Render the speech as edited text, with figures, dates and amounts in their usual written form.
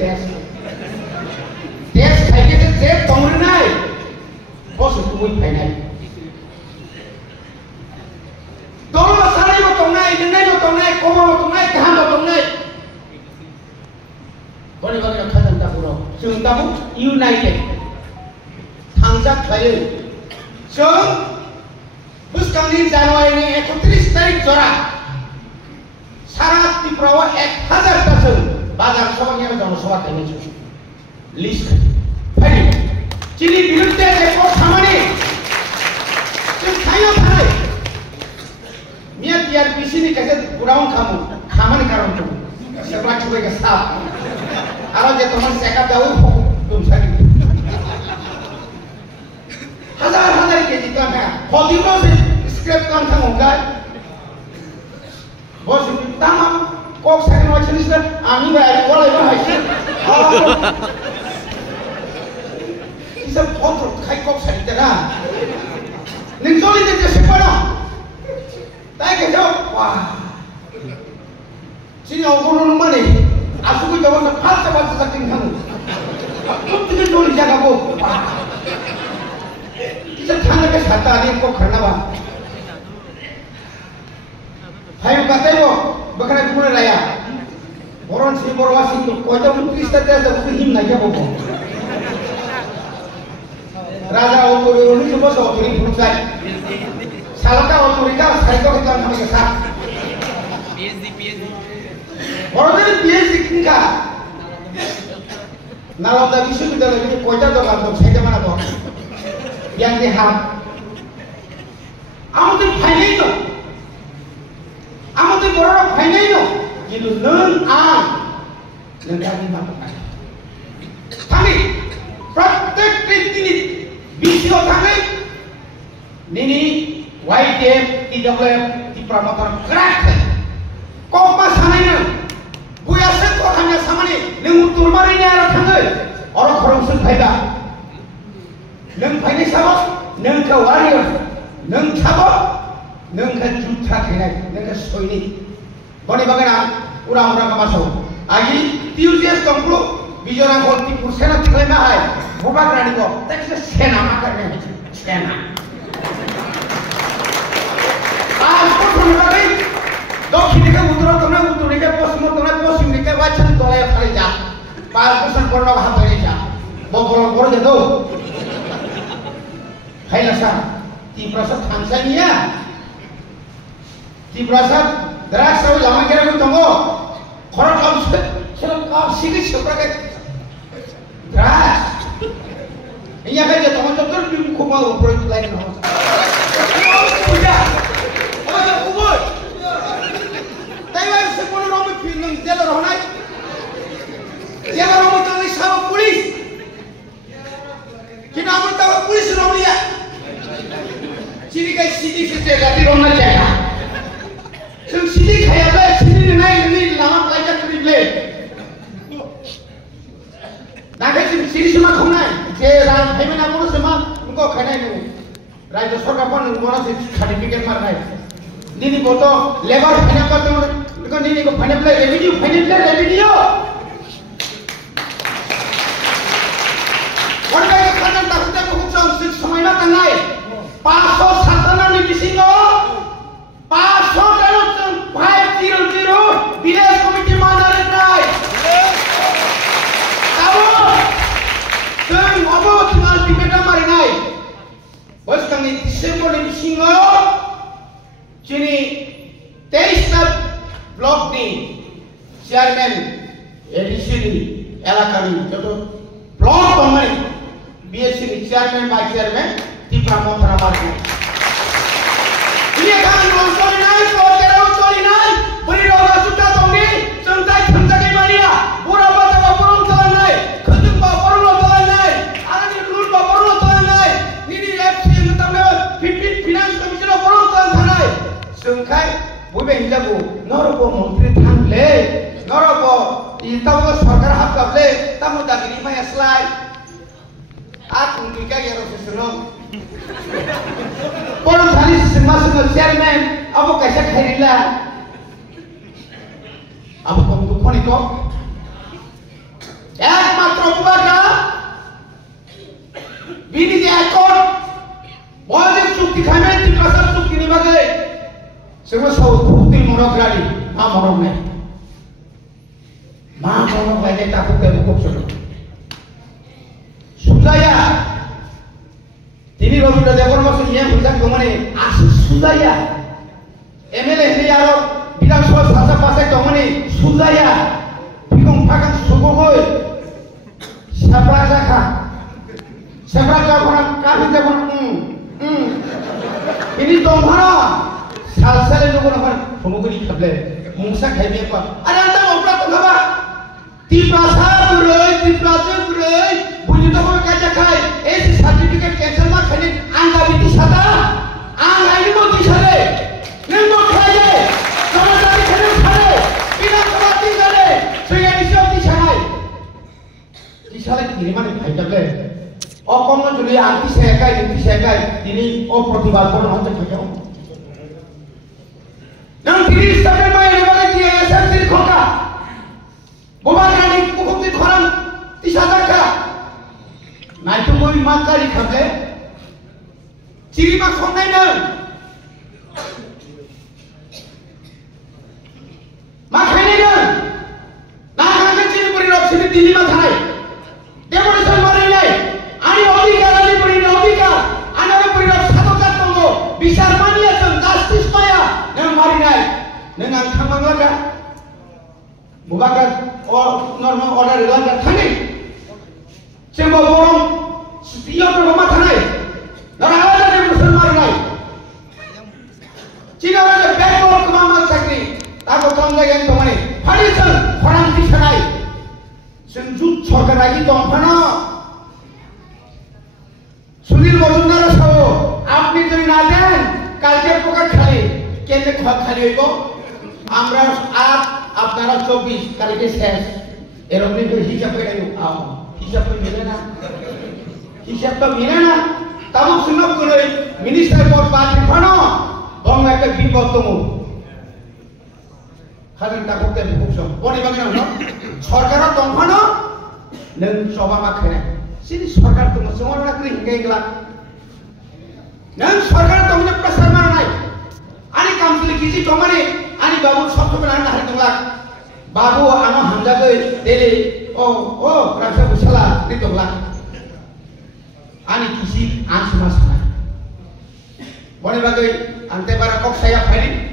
Test खाइके से जेब तंग्रिनाय बस तुई फाइनाय दोलो सानै बो तंगनाय नंनाय बो तंगनाय कमल बो तंगनाय गाहाम बो तंगनाय बनि बागै खाजों दाबुरो जों दाबु इउनाइटेड थांजाक थायो जों बुस्कांनि जानुवारिनि 31 तारिख जरा सारा त्रिपुराव 1000 ता जों बाजार सभानि जनसभा खालामनो लिस्ट फाइल चिनि बिरुद्धे जेको खामानि जों खायनो थानाय मिया टीआरपीसी नि कासे बुराउन खामानि कारण दं सेब्ला चुबायगा साफ आरो जे तमन सेकआप दाउ तुम सारि हजार केजी का है हदिनो से स्क्रैप काम था होगा बस तमाम कोक साइन वाचन इस आमी में आई वाला है इसे बहुत खाई कोक साइन तेरा निंजोली ने जैसे पढ़ा ताकि के जाओ वाह चीनी ओगोनो मने आसु को जब ना फास्ट बात सकती हूँ तुम तुझे जोड़ी जगह को इसे थाने के साथ आदमी को करना बा भाई बताए वो बकरा कुमरे लाया बोरन सी बोरवासी को कोई तो मुक्ति स्थिति है जब हिम नहीं है वो राजा ओटोरी जो बस ओटोरी पुरुषाई सालका ओटोरी का साइको के काम हमें साथ PhD बोरन PhD किंगा नालंदा विश्वविद्यालय में कोई तो काम तो छह जमाना तो yang diham amutin fainai no amutin bororo fainai no gitu neng kami kami praktek ini bisio kami nini YTF TWF di promotor kerak kok pas sananya buya sekor hanya sama nih neng utur marinya arah kami orang korong sebeda नों फाइने साबो नों का warrior नों साबो नों का जुथा खेनाय नों का सैनिक बने बगना उरा का मासो आगी टीयूजीएस कंप्लो बिजोरा गोल्टी पुरसेना तिखले में है भोबा रानी को तक सेना मा करने सेना आज को सुनबा गई दक्षिण के उत्तर के पश्चिम के वाचन तले खाली जा 5% करना वहां पड़े जा बोबरो बोर दे दो Hailasa, Tiprasat Tanzania, Tiprasat Drasa lama kira aku tunggu, korang kau sikit sebagai dras, ini apa je tunggu dokter di kumau proyek lain nama. Sudah, oh kubur, Taiwan sepuluh orang pinang jalan orang tu sama polis, kita ambil tahu polis orang dia. Sini kai sini sini gati rona jaya. Sini sini kaya be sini nai lama kaya kiri be. Naga sini semua khunai. Je ram hai mana bono semua unko khanai ni. Raja sorga pun bono se certificate mar nai. Nini boto labor khana ka to ko nini ko phane play revenue. Orang yang khana tak sudah kucang sih semua nak nai. 557 bisingo 500 village committee manare nai tahu sen obo tinggal di beda mari nai bos kami Desember bisingo sini 23 block ni chairman edisi elakani joto block pamari BSC chairman vice chairman di promoter market. Ini kan nonton naik, nonton naik, beri orang sudah tahu ni, santai santai Maria, pura bata burung tahu naik, ketuk burung tahu naik, ada ni lur burung tahu naik, ini FC mutame, finance commissioner burung tahu naik, sengkai, bukan jago, noropo menteri thangle, noropo, itamu sarkar hakable, tamu daging maya slide, aku mungkin kaya orang sesuatu. Orang kali semasa chairman, apa कैसे खरीला? apa kamu tuh kau semua sau bukti monok lagi, ma monok nih, ma monok lagi takut terbuka sudah. Sudah ya, ini kalau sudah dekor maksudnya bukan kemana, asal sudah ya, MLA ini ya, bilang soal sasa pasai kemana, sudah ya, bingung pakai sukogoi, siapa saja, siapa orang kami jangan, ini tomara. Salsale लोगों ने हमारे फमुगनी खबले मुंसा खाई में पर अरे अंतर ओपरा तो खबा तिप्रासा बुरे बुझी तो कोई क्या खाए ऐसी सर्टिफिकेट कैंसिल मत खाने आंगा बिती सादा आंगा ini mau disale नहीं mau खाए sama tadi खाने खाए बिना कमाती करे sehingga disale kiri mana खाई खबले और कौन जो ये आंटी सेकाई ini और प्रतिवाद पर हम तक खाए Nang diri sampai main lepas dia esensi kota, bukan ni hukum di koran disadaka. Nah itu mau makan di kafe, ciri mak kongen nang, makan ni nang, nah kan ciri beri rok sini dili mak hai, dia boleh sampai ni, ani beri obika, anak beri rok satu katonggo, bisa mania justice maya. Nang mari nai, nang kamang laga, bukan or normal order laga thani. Semua orang setiap rumah thani, nara ada di Muslim nai. Cina ada backward kemana sakri, tako tom lagi yang tomani, harisan orang di sana. Senjut sorga lagi tom mana? Sunil Majumdar sawo, apni tu naden, kalke pokat khali. কেন খালি হইব আমরা আর আপনারা 24 কালকে শেষ এরকম হিসাব করে হিসাব তো মিলে না তাও সুযোগ করে মিনিস্টার পদ পাচ্ছি ফানো বঙ্গ একটা বিপদ তমু খালি তা করতে খুব পরিবাগে না সরকারও তংফানো নং সভা মাখে সিনি সরকার তো সময় রাখলে হিঙ্গাই গেলা নং সরকার তো মানে প্রসার মারা নাই Ani kamsili kisi tomane, ani babu sabtu benar hari tolak. Babu ano hamza ke dele, rasa busala di tolak. Ani kisi ansuma sana. Boleh bagai ante bara kok saya peri,